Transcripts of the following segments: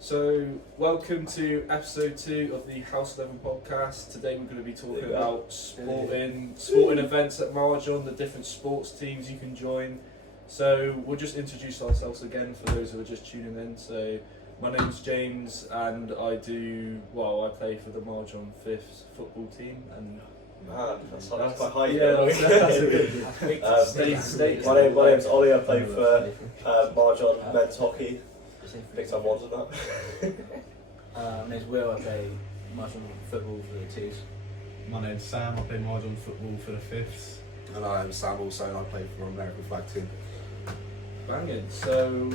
So, welcome to episode 2 of the House 11 podcast. Today we're going to be talking about sporting events at Marjon, the different sports teams you can join. So, we'll just introduce ourselves again for those who are just tuning in. So, my name's James and I play for the Marjon 5th football team. And that's quite high. Yeah, that's a good my name's Oli, I play for Marjon men's hockey. Picked up ones of that. My name's Will, I play Marjon football for the twos. My name's Sam, I play Marjon football for the fifths. And I am Sam also, and I play for an American flag team. Banging. So,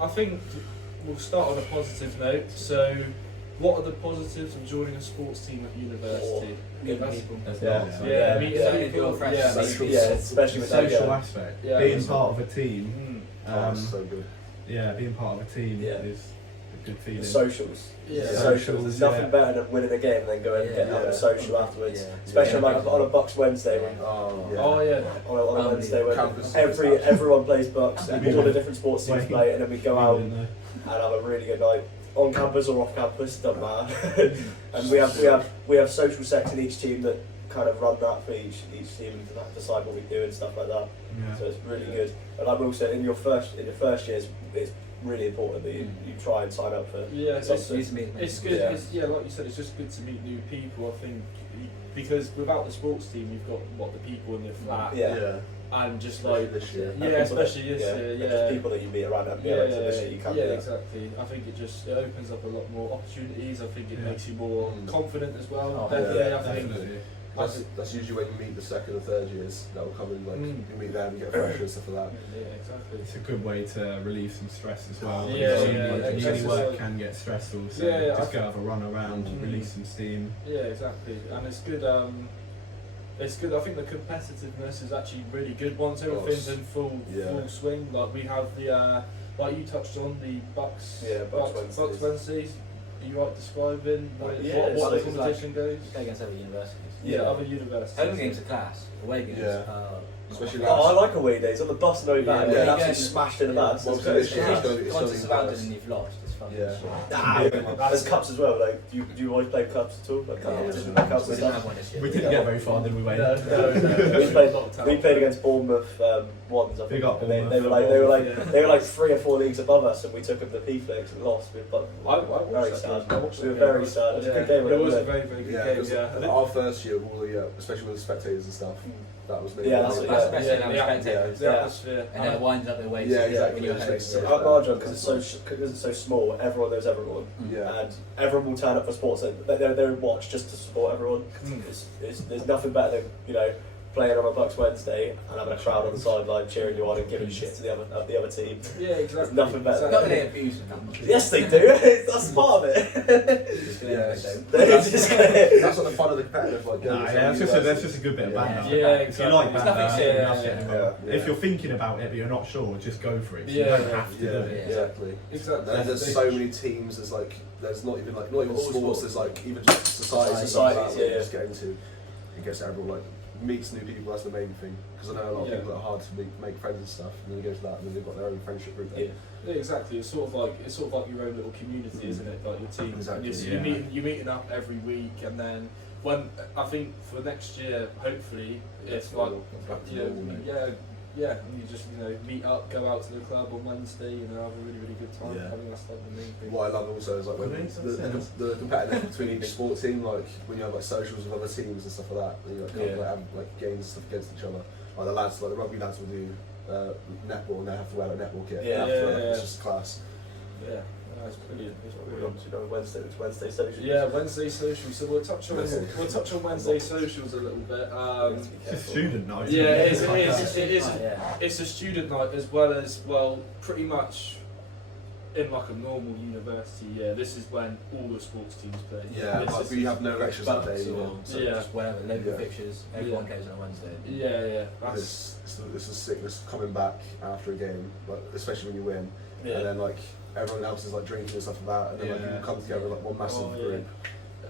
I think we'll start on a positive note. So, what are the positives of joining a sports team at university? Meeting people. Meeting your friends. Especially with social that aspect. Being part of a team. So good. Yeah, being part of a team is a good feeling. Socials. Socials. There's nothing better than winning a game and then going and getting out a social afterwards. Especially on a Bucks Wednesday. On a Wednesday when everyone plays Bucks and all the different sports teams play, and then we go out and have a really good night. On campus or off campus, doesn't matter. And we have social sects in each team that kind of run that for each team and decide what we do and stuff like that. Yeah. So it's really good. And like Will said, in your first years, it's really important that you try and sign up for. Yeah, it's good. Yeah. It's, like you said, it's just good to meet new people. I think because without the sports team, you've got the people in the flat. Yeah. And just especially like this year. Especially this year. Yeah. Just people that you meet around that. You can't do that. Exactly. I think it opens up a lot more opportunities. I think it makes you more confident as well. Definitely. That's usually when you meet the second and third years that will come in, like you meet them, you get fresh and stuff like that. Yeah, exactly. It's a good way to relieve some stress as well. Uni work can get stressful, so just go have a run around, release some steam. Yeah, exactly. And it's good. It's good. I think the competitiveness is actually really good once everything's in full swing. Like we have the like you touched on the Bucks Wednesdays. Are you right describing what the competition goes? Play against other universities. Other universities. Home games are class. Away games Especially I like away days. On the bus, no bad. Yeah, absolutely smashed in the bus. Once it's surrounded and you've lost, it's fun. There's cups as well. Like, do you always play cups at all? Like competition, cups and stuff. We didn't get very far, did we? No. We played against Bournemouth once. I think. They were like 3 or 4 leagues above us, and we took them to P-Flicks and lost. We were very sad. It was a good game. It was a very, very good game. Our first year, all the especially with the spectators and stuff. That was me. That's especially spectators. The atmosphere. And then it winds up their way. Yeah, exactly. When you're host. At Marjon, because it's so small, everyone knows everyone, and everyone will turn up for sports. They watch just to support everyone. There's nothing better than playing on a Bucks Wednesday and having a crowd on the sideline cheering you on and giving shit to the other team. Yeah, exactly. There's nothing better. Not really abusing that much. Yes, they do. That's part of it. That's not the fun of the competitive. That's just a good bit of banter. If you like banter, if you're thinking about it but you're not sure, just go for it. You don't have to do it. Exactly. And there's so many teams. There's not even sports. There's like even just societies. Just get into. It gets everyone meets new people. That's the main thing, because I know a lot of people that are hard to make friends and stuff, and then you go to that and then they've got their own friendship group there. Yeah, exactly. It's sort of like your own little community, isn't it? Like your team. Exactly. You're meeting up every week, and then when I think for next year, hopefully, it's like and you just meet up, go out to the club on Wednesday, have a really, really good time. I think that's like the main thing. What I love also is like when the competitiveness between each sport team, like when you have like socials with other teams and stuff like that, and you have like games and stuff against each other. Like the lads, like the rugby lads will do netball, and they have to wear a netball kit. It's just class. Yeah. That's brilliant. Wednesday socials. Yeah, Wednesday socials. So we'll touch on Wednesday socials a little bit. It's a student night. Yeah, it is. It's a student night as well, pretty much in like a normal university. Yeah, this is when all the sports teams play. Yeah, we have no lectures that day. Just whatever, local fixtures. Everyone goes on a Wednesday. Yeah. It's a sickness coming back after a game, especially when you win, and then everyone else is drinking and stuff like that, and then people come together like one massive group,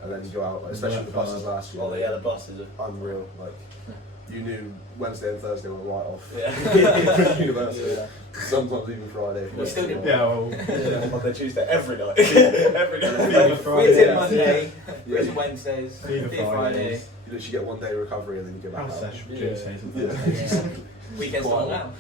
and then you go out, especially the buses last year. The buses are unreal. you knew Wednesday and Thursday were right off. Yeah. University. Sometimes even Friday. We still did. Monday, Tuesday, every night. Every night. Friday, Monday, Yeah. Wednesdays, Fever Friday. Fridays. You literally get 1 day recovery and then you go back House out. session, Yeah. Tuesdays and Yeah. Thursdays. Weekends start now.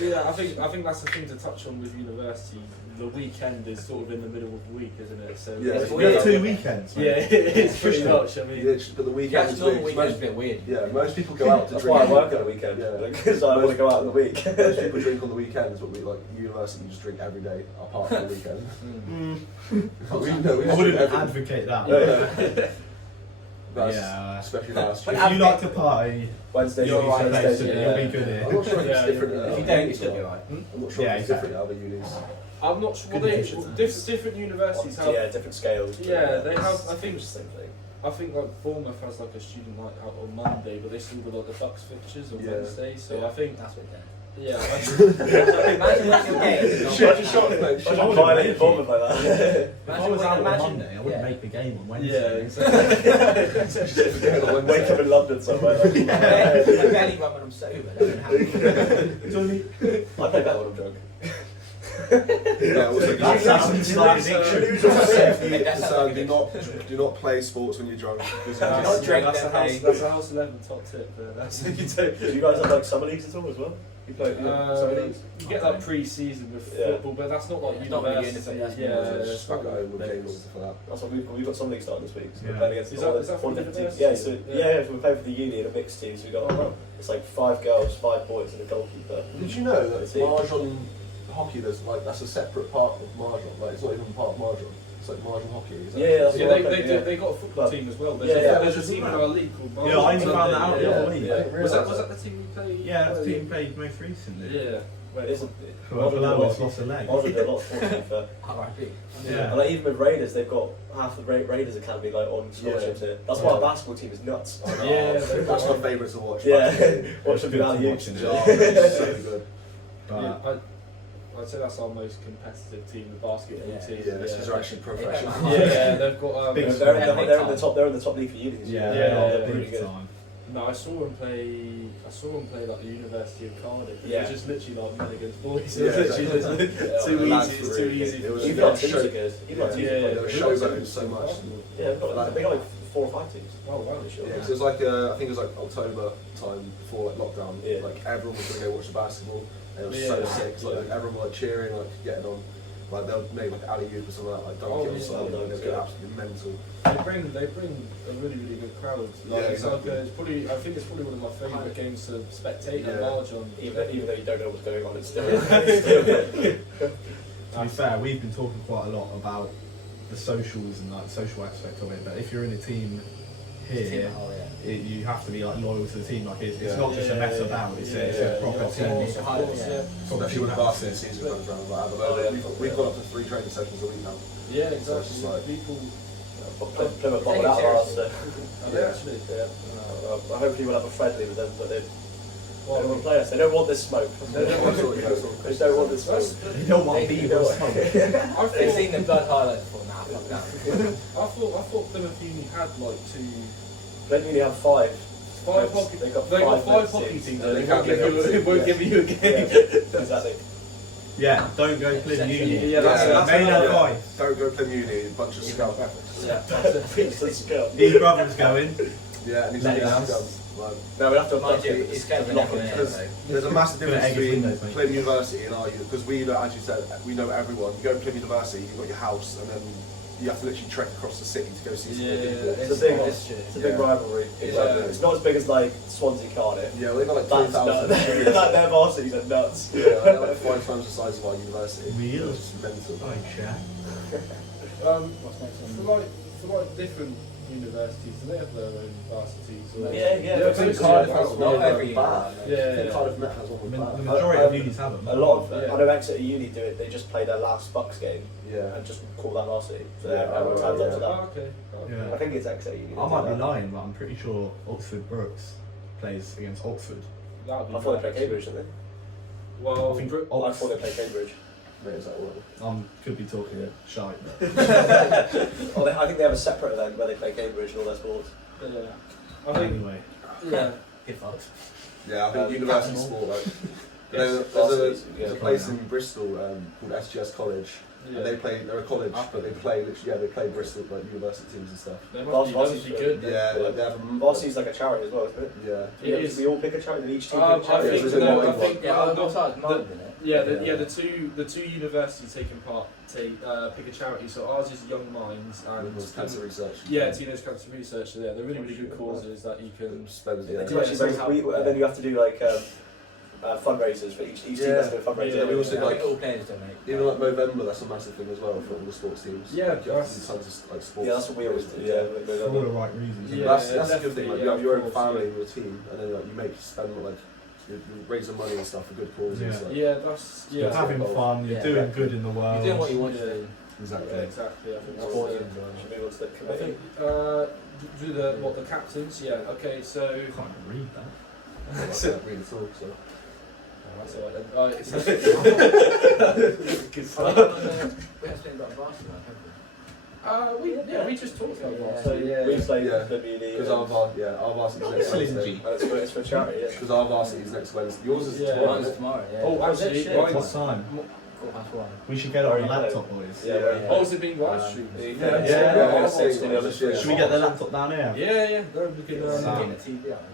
Yeah, I think that's the thing to touch on with university. The weekend is sort of in the middle of the week, isn't it? So Yeah, it's we We have weird. 2 weekends. mate. Yeah, it's pretty much. I mean, But the weekend Yeah, is it's normal weird. weekend's a bit weird. Yeah, most people go out to That's drink. why I work on the weekend. Yeah. Because I want to go out on the week. Most people drink on the weekends, but we like university. You just drink every day apart from the weekend. But we know we I just wouldn't drink every. advocate that. That's Yeah. especially last But year. If you like to party, Wednesdays, You're right, Tuesdays, Wednesdays, you'll be good here. I'm not sure if it's Yeah, different. yeah. at If you other don't, you unis, still be though. alright. I'm not sure Yeah, if it's different at other unis. I'm not sure. Good They, picture. different universities have. Yeah, different scales. but Yeah, they have. I it's think. the same thing. I think like Bournemouth has like a student night out on Monday, but they still do like the Bucks fixtures on Yeah. Wednesday. So Yeah. I think. That's what they're. Yeah. Imagine watching a game. Shit, shot, mate. I Shot. don't violate Bournemouth like that. If I was out on Imagine- Monday, I wouldn't yeah. make the game on Yeah, Wednesday. exactly. Wake up in London somewhere. I barely run when I'm sober. That doesn't happen. I play better when I'm drunk. Yeah, also That's some slight addiction. So do not play sports when you're drunk. Not drink that's that a house. day. That's a house 11 top tip. That's what you do. Do you guys have like summer leagues at all as well? You play summer leagues? You get that pre-season with Yeah. football, but that's not like It's not really university. university, Yeah, Just back at home with games and stuff like that. That's what we've got some leagues starting this week. So Yeah. we're playing against Is all that- the- is that all from the different teams. university? Yeah, so yeah, we're playing for the uni in a mixed team. So we got it's like 5 girls, 5 boys, and a goalkeeper. Did you know that See. Mahjong hockey, there's like that's a separate part of Mahjong. Like it's not even part of Mahjong. It's like Mahjong hockey. Is that Yeah, that's Yeah, what I they think, they got a football But- team as well. Yeah, There's a team in our league called. Yeah, I only found that out the other week. Yeah. Was that the team you played? Yeah, that's the team played most recently. Yeah. It's a, Whoever below us lost a leg. Mahjong did a lot of sports, to be fair. R.I.P. Yeah. And like even with Raiders, they've got half the Raiders Academy like on scholarships here. That's why our basketball team is nuts. Yeah, That's my favourite to watch. Yeah, watch It's them good out to the watch, youth. isn't Oh, it's so good. But I'd say that's our most competitive team, the basketball Yeah. team. Yeah, this is actually professional. Yeah, they've got. Big They're in the top. They're in the top league for unis. yeah, Yeah, they're really big good. time. No, I saw him play like the University of Cardiff. Yeah. It was just literally like men against boys. Yeah, It was literally exactly. just too The easy. lads It's were too really easy. good. It was Even Yeah. our teams are good. Even our teams Yeah. are They good. were showboating so much. Yeah, they got like 4 or 5 teams. Oh wow, sure. Yeah, 'cause it was like I think it was like October time before like lockdown. Yeah. Like everyone was gonna go watch the basketball. And it was Yeah. so sick. 'Cause, like everyone was like cheering, like getting on. Like they'll make like alley oop or something like that, like dunk it Oh, or yeah. something. Oh, It was yeah. absolutely mental. They bring a really good crowd. Like, Yeah, it's like exactly. it's probably I think it's probably one of my favourite games to spectate Yeah. and large on. Even though you don't know what's going on, it's still. To be fair, we've been talking quite a lot about the socials and like the social aspect of it. But if you're in a team here, Oh, yeah. you have to be like loyal to the team. Like it's Yeah. not just a mess about. It's a proper of team. course, Yeah. of course, yeah. Especially when the varsity season comes around. Like, I don't know, Oh, yeah. we've got up to 3 training sessions a week now. Yeah, So it's exactly. just like- People. Plymouth bottled out last. Are they actually? Hopefully we'll have a friendly with them, but they Well, don't want to play us. They don't want this smoke. They don't want to- They don't want this smoke. They don't want people to smoke. I They've seen thought, the blood highlights before now. Fuck that. I thought Plymouth Uni had like Then you only have 5. five hockey. They got They got 5 five hockey teams. teams. They They can't won't give pick you. up It won't yeah. give you a game. Exactly. Yeah, don't go Plymouth Uni. Yeah, that's main another- advice. Don't go play uni, a bunch of scum. Yeah, Let's go. These brothers going. Yeah, and he's Let like, it scum. out. Like, No, we have to Mind you, it's going to lock be them. anyway. there's a massive Gonna difference egg his between windows, mate. Plymouth University and RU, because we, know, as you said, we know everyone. You go to Plymouth University, you've got your house, and then you have to literally trek across the city to go see some Yeah, people. It's a big, It's it's a big Yeah. rivalry. Exactly. It's not as big as like Swansea Cardiff. Yeah, well, they've got like That's 2,000 nuts. students. Like, their varsities are nuts. Yeah, they're like 5 times the size of our university. Real. It's just mental. Oh, Shaq. for like different universities, do they have their own varsities? Or? Yeah. I think Yeah, Cardiff yeah. has one Not with every Bath. Yeah, I think yeah. Cardiff Met has one I with mean, the Bath. majority of unis have them. A lot of Yeah. I know Exeter Uni do it. They just play their last Bucks game Yeah. and just call that varsity. So Yeah, everyone oh, turns up yeah. to that. Oh, okay. Yeah. I think it's Exeter Uni. I might be lying, but I'm pretty sure Oxford Brooks plays against Oxford. That'd be I thought they nice. played Cambridge, didn't they? Well, I think I thought they played Cambridge. Maybe it's that one. Could be talking shite. Oh, I think they have a separate event where they play Cambridge and all their sports. yeah. I think Anyway, yeah. Get fucked. Yeah, I think university sport, like, there's a place in Bristol called SGS College. Yeah. And they're a college, but they play Bristol like university teams and stuff. They must be good. Yeah, like they have varsity's like a charity as well, isn't it? Yeah. It is. We all pick a charity. Each team I pick a charity. think the two universities taking part pick a charity. So ours is Young Minds and Cancer Research. Yeah, Teenage Cancer Research. So yeah, they're really good causes that you can spend. And then you have to do like fundraisers for each team has to do a fundraiser. Yeah, we also like all players donate. Even like November, that's a massive thing as well for all the sports teams. Yeah, like, tons of like sports. Yeah, that's what we always do. Yeah, for all the right reasons. Yeah, that's a good thing. Like you have your own family and your team, and then like you spend like you're raising money and stuff for good causes. Yeah, you're having fun. You're doing good in the world. You're doing what you want to do. Exactly. Yeah, exactly. I think that's should be what's the committee. Do the captains? Yeah. Okay. So I can't read that. I can't read at all. So. That's all right. We have to say about Barcelona, haven't we? We just talked about that. So we played WD. Because our varsity is next Wednesday. It's for charity. Because our varsity is next Wednesday. Yours is tomorrow. Yeah. Oh, actually, what time? We should get it on the laptop, boys. Oh, is it being live streamed? Should we get the laptop down here? Yeah. We can.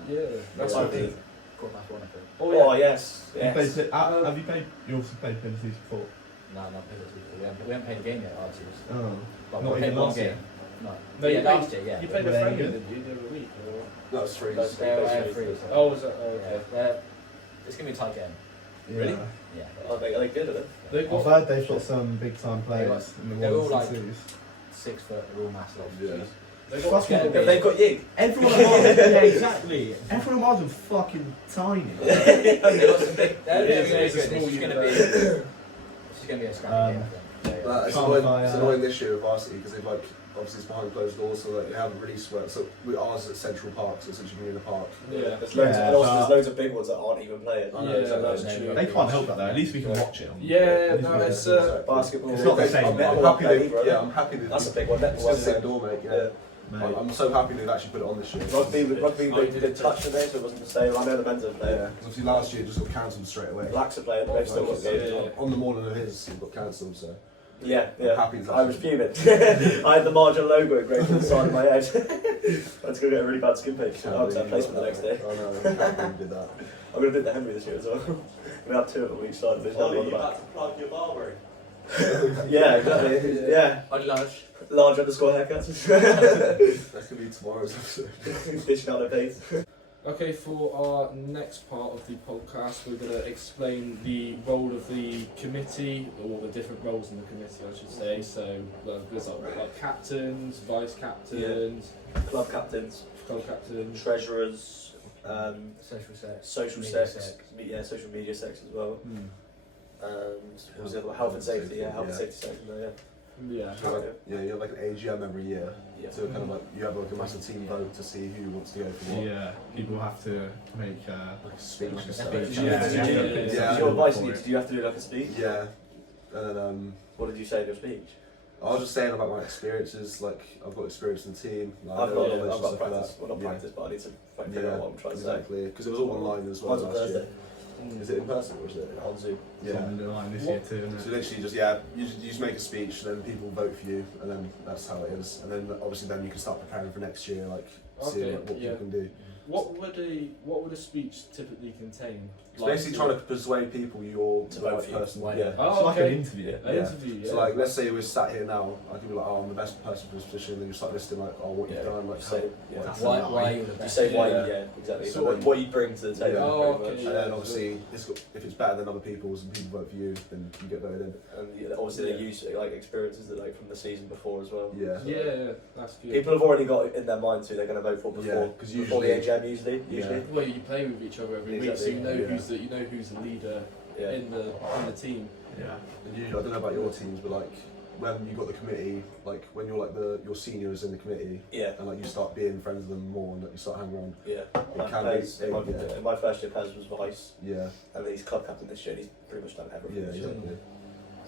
Yeah, that's what I think. Oh yes. Have you played? You also played penalties before? No, not penalties. We haven't played a game yet, our teams. Oh. But Not even last year? No, last year, yeah. You played a friendly, didn't you, the other week? No, it's free. Oh, was that? Okay. It's going to be a tight game. Really? Yeah. Are they good at it? I've heard they've got some big time players in the ones and twos. 6 foot, they're all massive. Yeah. They've got you. Everyone at Margin, yeah, exactly. Everyone at Margin's fucking tiny. They've got some big. It's going to be a scrappy game, I think. It's annoying this year with varsity because they've like obviously it's behind closed doors, so like they haven't released work. So ours is at Central Park, so it's literally in the park. Yeah. There's loads of big ones that aren't even playing. They can't help that though. At least we can watch it. It's basketball. It's not the same. I'm happy that that's a big one. It's indoor, mate. Yeah. I'm so happy they've actually put it on this year. Rugby they did touch today, so it wasn't the same. I know the men's are playing. Yeah, because obviously last year it just got cancelled straight away. Blacks are playing, they've still got games. On the morning of his, it got cancelled, so. Yeah. Happy I was fuming. I had the Margin logo engraved on the side of my head. I had to go get a really bad skin page. I was at placement the next day. I know, I can't believe you did that. I'm going to do the Henry this year as well. We have 2 of them on each side. There's you're about to plug your Barbary. Yeah, exactly. Yeah. Oli Large. Large underscore haircuts. That could be tomorrow's episode. Dishing out their face. Okay, for our next part of the podcast, we're going to explain the role of the committee, or the different roles in the committee, I should say. So, there's like captains, vice captains, club captains, treasurers, social media sex as well. And what was the other one? Health and safety, health and safety section, you have like an AGM every year. So kind of like you have like a massive team vote to see who wants to go for what. Yeah, people have to make like a speech and stuff. Did your advice did you have to do like a speech? Yeah. And then what did you say in your speech? I was just saying about my experiences, like I've got experience in the team. Like, I've got practice. Well, not practice, but I need to figure out what I'm trying to say. Exactly, because it was all online as well last year. Is it in person or is it on Zoom? Yeah, online this year too. So literally just you just make a speech, and then people vote for you, and then that's how it is. And then obviously then you can start preparing for next year, like seeing what you can do. What would a speech typically contain? It's basically trying to persuade people you're to the right vote for you. person. Oh, it's like an interview. So like, let's say we're sat here now, I can be like, oh, I'm the best person for this position, and then you start listing like, oh, what you've done, like, why you're the best. You say why, exactly. So what you bring to the table. And then obviously, if it's better than other people's and people vote for you, then you get voted in. And obviously they use like experiences that like from the season before as well. Yeah, that's good. People have already got in their minds who they're going to vote for before the AGM usually. Well, you play with each other every week, so you know who's the leader in the team. Yeah. And usually, I don't know about your teams, but like when you got the committee, like when you're like your seniors in the committee, and like you start being friends with them more, and like you start hanging around. In my first year, Pez was vice. Yeah. And then he's club captain this year. And he's pretty much done everything. Yeah, exactly.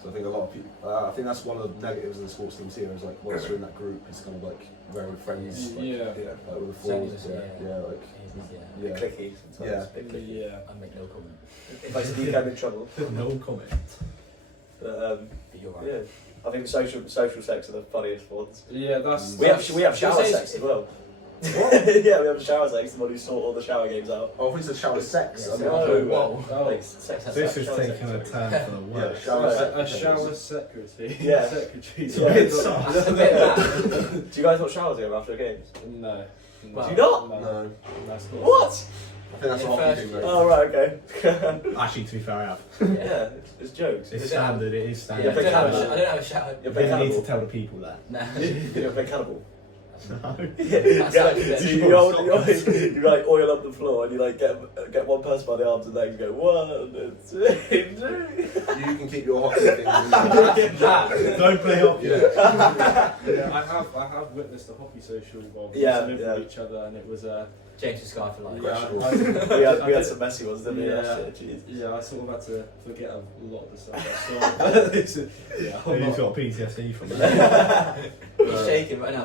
So I think a lot of people. I think that's one of the negatives of the sports teams here. Is like once you're in that group, it's kind of like very friends. Like, like with the forwards. Yeah. Clicky. Yeah. I make no comment. If I speak, I'm in trouble. No comment. But you're right. yeah. I think social sex are the funniest ones. Yeah, that's we have shower sex as well. What? Yeah, we have shower sex. The one who sort all the shower games out. Oh, I think it's a shower sex. Yeah, This is taking a turn for the worse. A shower secretary. Yeah. Secretary. Do you guys not shower together after games? No. Do you not? No. That's not. What? I think that's what hockey do, mate. Oh right, okay. Actually, to be fair, I have. Yeah, it's jokes. It's standard. It is standard. Yeah, I don't have a shower. You You need to tell the people that. No. You play cannibal. No. You like oil up the floor and you like get one person by the arms and legs and go 1, 2, 3. You can keep your hockey thing. Don't play hockey. Yeah, I have witnessed a hockey social while we lived with each other, and it was James and Sky for life. We had some messy ones, didn't we? Yeah, I sort of had to forget a lot of the stuff I saw. You've got PTSD from that. He's shaking right now.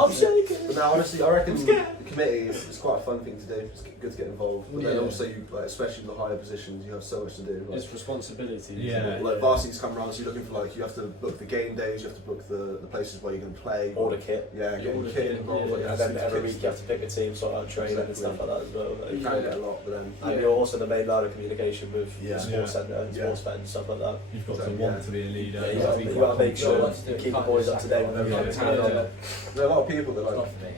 I'm shaking. But now, honestly, I reckon the committee is quite a fun thing to do. It's good to get involved. But then also, you, like, especially in the higher positions, you have so much to do. Like, it's responsibility. Yeah. Like varsity's come around, so you're looking for you have to book the game days, you have to book the places where you're going to play. Order kit. Yeah, getting kit involved. And then every week you have to pick a team, sort out training and stuff like that as well. You can get a lot, but then. And you're also the main line of communication with the sports centre and sports fed and stuff like that. You've got to want to be a leader. You've got to make sure you keep the boys up to date with everything. There are a lot of people that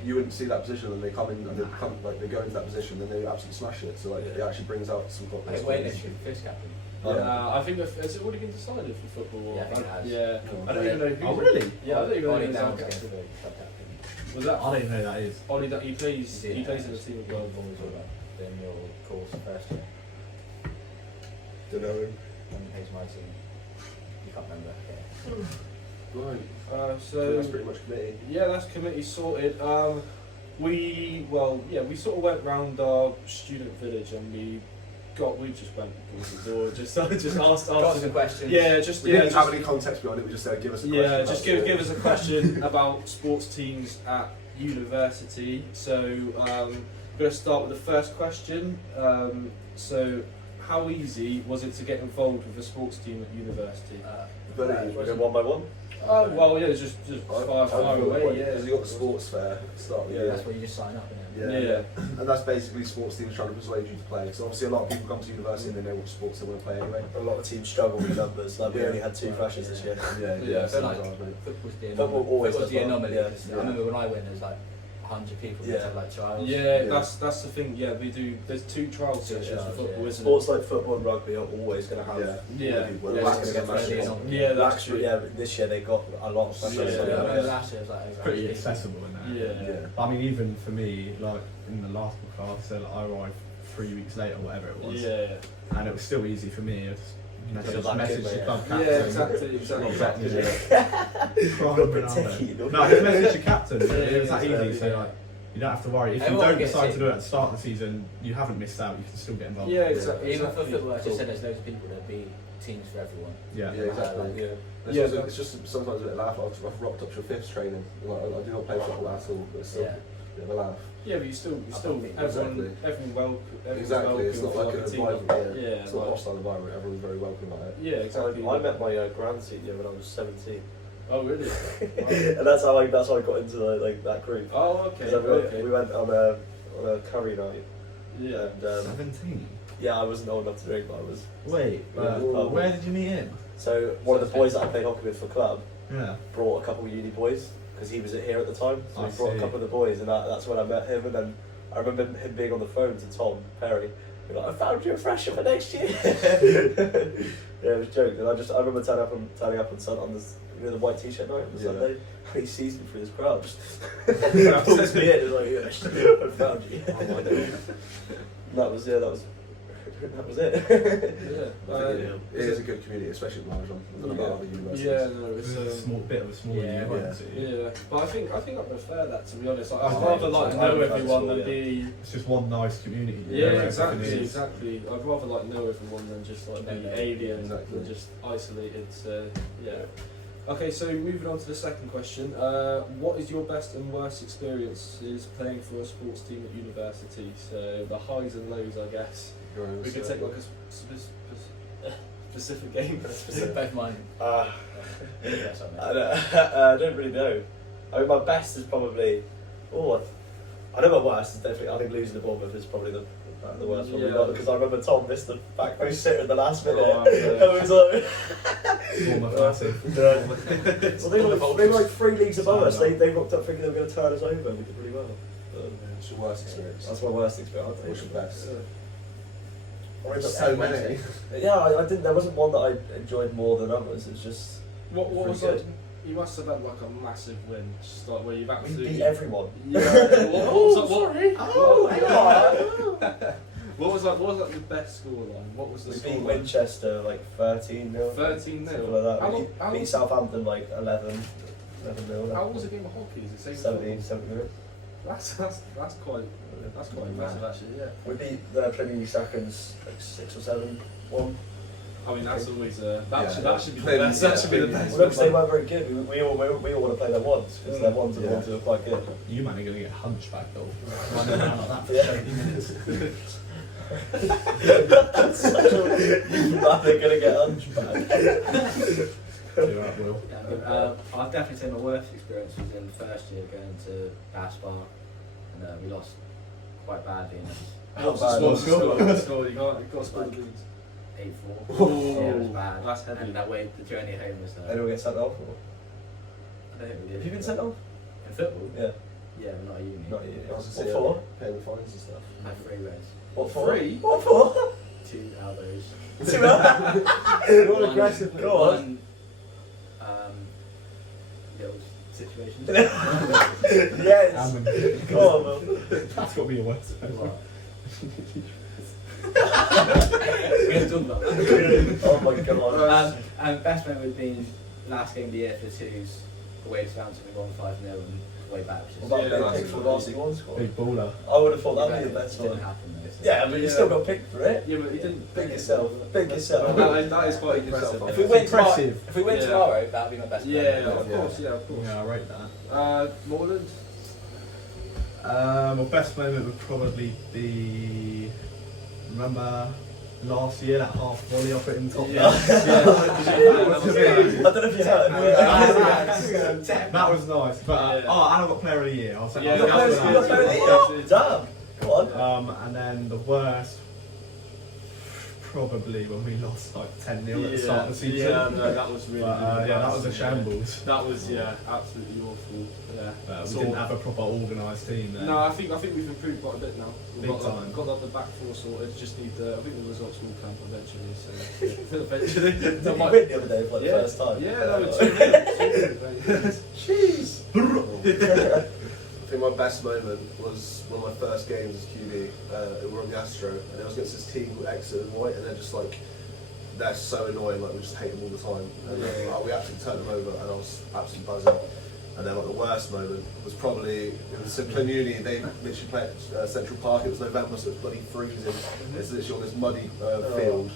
you wouldn't see that position, and they come in and they go into that position and they absolutely smash it. So it actually brings out some confidence. Wait, first captain. I think has it already been decided for football? Yeah, I think it has. Yeah. I don't even know who. Oh really? Yeah, I don't even know Oli who's Large our against captain. the captain. Was that? I don't even know who that is. Oli, that he plays in the team of World World Boys or that. Then your course first year. Don't know him. When he plays my team. You can't remember. Okay. Right. So that's pretty much committee. Yeah, that's committee sorted. We sort of went round our student village and we just went door to door, just asked some questions. Yeah, we didn't have any context behind it. We just said give us a question. Yeah, just give us a question about sports teams at university. So I'm going to start with the first question. So how easy was it to get involved with a sports team at university? We go one by one. Oh well, yeah, it's just far away. Yeah, because you got the sports fair at the start of the year. That's where you just sign up. Yeah. And that's basically sports teams trying to persuade you to play. So obviously a lot of people come to university and they know what sports they want to play anyway. A lot of teams struggle with numbers. Like we only had 2 freshes this year. Yeah. So like, football always was the anomaly. I remember when I went, there was like 100 people that had like trials. Yeah, that's the thing. Yeah, we do. There's 2 trial sessions for football, isn't Sports like football and rugby are always going to have. That's true. Yeah, this year they got a lot of sessions. Last year was like pretty accessible in that. Yeah. I mean, even for me, like in the last class, so I arrived 3 weeks later, whatever it was. Yeah. And it was still easy for me. I just message the club captain. Yeah, exactly. No, just message your captain. It was that easy. So like, you don't have to worry. If you don't decide to do it at the start of the season, you haven't missed out. You can still get involved. Yeah, exactly. Even for football, I just said there's loads of people. There'll be teams for everyone. Yeah, exactly. It's just sometimes a bit of a laugh. I've rocked up to a fifths training. Like, I do not play football at all, but it's still a bit of a laugh. Yeah, but you still everyone welcome. Exactly, it's not like an environment. Yeah, it's not a hostile environment. Everyone's very welcome about it. Yeah, exactly. I met my grand senior when I was 17. Oh really? And that's how I got into that group. Oh okay. We went on a curry night. Yeah. And, 17. Yeah, I wasn't old enough to drink, but I was. Wait, where did you meet him? So one of the boys that I played hockey with for club brought a couple of uni boys because he was here at the time. So he brought a couple of the boys, and that's when I met him. And then I remember him being on the phone to Tom Perry. Being like, I found you a fresher for next year. Yeah, it was a joke. And I remember turning up on this, the white t-shirt night on the Sunday. And he sees me through this crowd. Pulls me in. He's like, I found you. That was that was it. It is a good community, especially at Marjon. I don't know about other universities. Yeah, no, It's a small bit of a small university. Yeah, but I think I prefer that, to be honest. Like, I'd rather like know everyone than be. It's just one nice community. Yeah, exactly. I'd rather like know everyone than just like be alien and just isolated. So yeah. Okay, so moving on to the second question. What is your best and worst experiences playing for a sports team at university? So the highs and lows, I guess. We could take like a specific game. Both mine. I don't really know. I mean, my best is probably. I know my worst is definitely. I think losing the Bournemouth is probably the worst one we got, because I remember Tom missed the back post sitter in the last minute. It was Bournemouth massive. Well, they were like 3 leagues above us. They rocked up thinking they were going to turn us over. We did really well. What's your worst experience? That's my worst experience. What's your best? So many. Yeah, I didn't. There wasn't one that I enjoyed more than others. It was just. What was it? You must have had like a massive win, just like where you've absolutely. We beat everyone. Yeah. Sorry. What was like the best scoreline? What was the score? We beat Winchester like 13-0. 13-0. Something like that. We beat Southampton like 11-0. How long was the game of hockey? Is it 70 minutes. That's quite impressive actually. Yeah. We beat the Premier League seconds like 6 or 7-1. I mean, that's always that should be the best. That should be the best. Well, because they weren't very good. We all want to play their ones, because their ones are the ones who are quite good. You man are going to get hunchback though. Running around like that for 30 minutes. You man are going to get hunchback. You're right, Will. I'd definitely say my worst experience was in the first year going to Baspar, and we lost quite badly. What's the score? You got to score the leads. 8-4. Yeah, it was bad. That's heavy. And that way, the journey home was Anyone get sent off? I don't think we did. Have you been sent off? In football? Yeah. Yeah, but not at uni. Not you. I was What gonna say, for? paying the fines and stuff. I had 3 reds. What for? 3? What for? 2 elbows. 2 elbows? You're aggressive. Go on. One, little situation. Yes. Go on, Will. That's got to be your worst. We haven't done that. Oh my god. And best moment would have been last game of the year for the twos, away to Southampton, we won 5-0 and way back. What about pick for the varsity one squad? Big baller. I would have thought that would be the best It didn't one. happen though. So. Yeah, but you still got picked for it. Yeah, but you didn't. Big yourself. Big yourself. That is quite impressive. If we win tomorrow, Impressive. that would be my best. Yeah, moment. of course. Yeah, I rate that. Moreland. My best moment would probably be. Remember last year that half volley I put in top. Yeah. I don't know if you heard. That was nice. But and I got player of the year. I was like, Yeah, You got player of the year? Damn. Go on. and then the worst, probably when we lost like 10-0 at the start of the season. Yeah, no, that was really. That was a shambles. That was absolutely awful. Yeah. We didn't have a proper organised team there. No, I think we've improved quite a bit now. We've Big time. got the back four sorted. Just need I think the results will come eventually. So eventually. Did you win the other day for the first time? Yeah, that was 2-0. I think my best moment was one of my first games as QB. We were on the Astro, and it was against this team called Exeter and White, and they're just like, they're so annoying, like we just hate them all the time. And we actually turned them over, and I was absolutely buzzing. And then like the worst moment was probably, it was Simplon Uni, they literally played at Central Park, it was November, so it was bloody freezing. It's literally on this muddy field.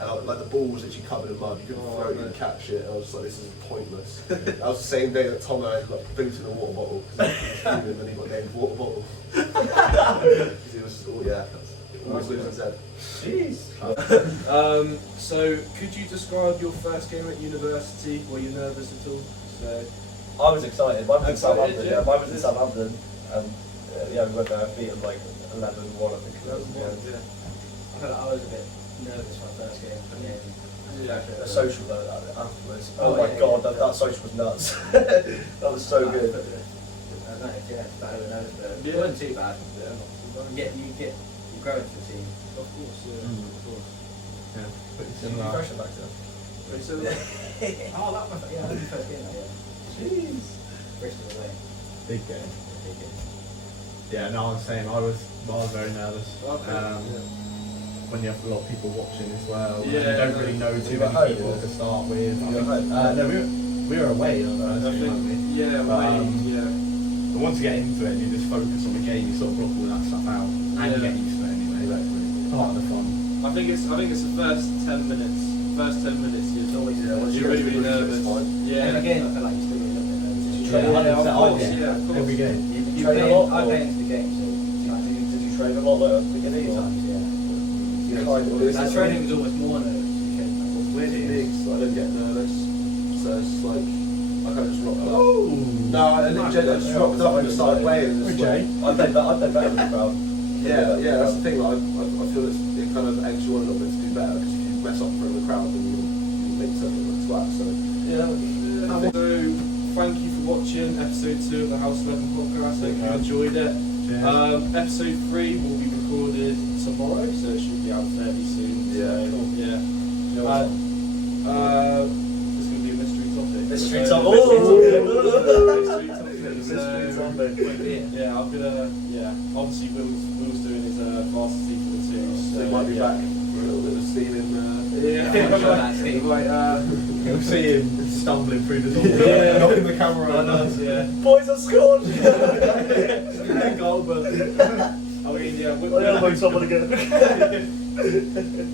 And like the ball was literally covered in mud, you couldn't throw it, you couldn't catch it, and I was just like, this is pointless. That was the same day that Tomo like booted a water bottle, because he was and he got named water bottle. Because he was, always losing his head. Jeez. So could you describe your first game at university? Were you nervous at all? So. I was excited. Mine was in Southampton. Yeah. Mine was in Southampton. And we went there and beat them like 11-1, I think. I was a bit nervous my first game. A social though afterwards. Oh my god, that social was nuts. That was so good. It wasn't too bad. You grow into the team. Of course, of course. Yeah, pretty Did you similar. crash it back to them? Oh, that was that was the first game. Jeez. Bristol away. Big game. Big game. Yeah, no, I'm saying I was very nervous. Okay. when you have a lot of people watching as well. Yeah. You don't really know too many people to start with. No, we were away on Thursday, weren't we? Yeah, yeah. But once you get into it and you just focus on the game, you sort of block all that stuff out and you get used to it anyway. It's part of the fun. I think it's the first 10 minutes. You're really nervous. Yeah. And again, I feel like you're still really looking at it. Did you train a lot? Of course. Every game. You train a lot? I play into the game, so Did you train a lot at the beginning? That training was almost more nervous. What's weird for me is I don't get nervous, so it's just like I kind of just rocked up. No, I just rocked up and just started playing. I played better in the crowd. Yeah, that's the thing. Like, I feel it kind of eggs you on a little bit to do better because if you mess up in front of the crowd, then you make something look flat. So So thank you for watching episode 2 of the House 11 podcast. Hope you enjoyed it. Episode 3 will be recorded tomorrow, so it should be out fairly soon. Yeah, cool. Yeah. It's going to be a mystery topic. Mystery topic. Yeah, I'm gonna. Yeah, obviously Will's doing his varsity for the two, so he might be back for a little bit of steam in. You'll see him stumbling through the door, knocking the camera on. Boys have scored! Goal, but I mean, yeah, I'll someone again.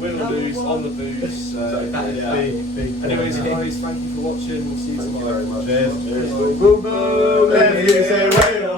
We'll lose on the booze. Anyways, guys, thank you for watching. We'll see you tomorrow. Thank you very much. Cheers. Boom, boom, boom.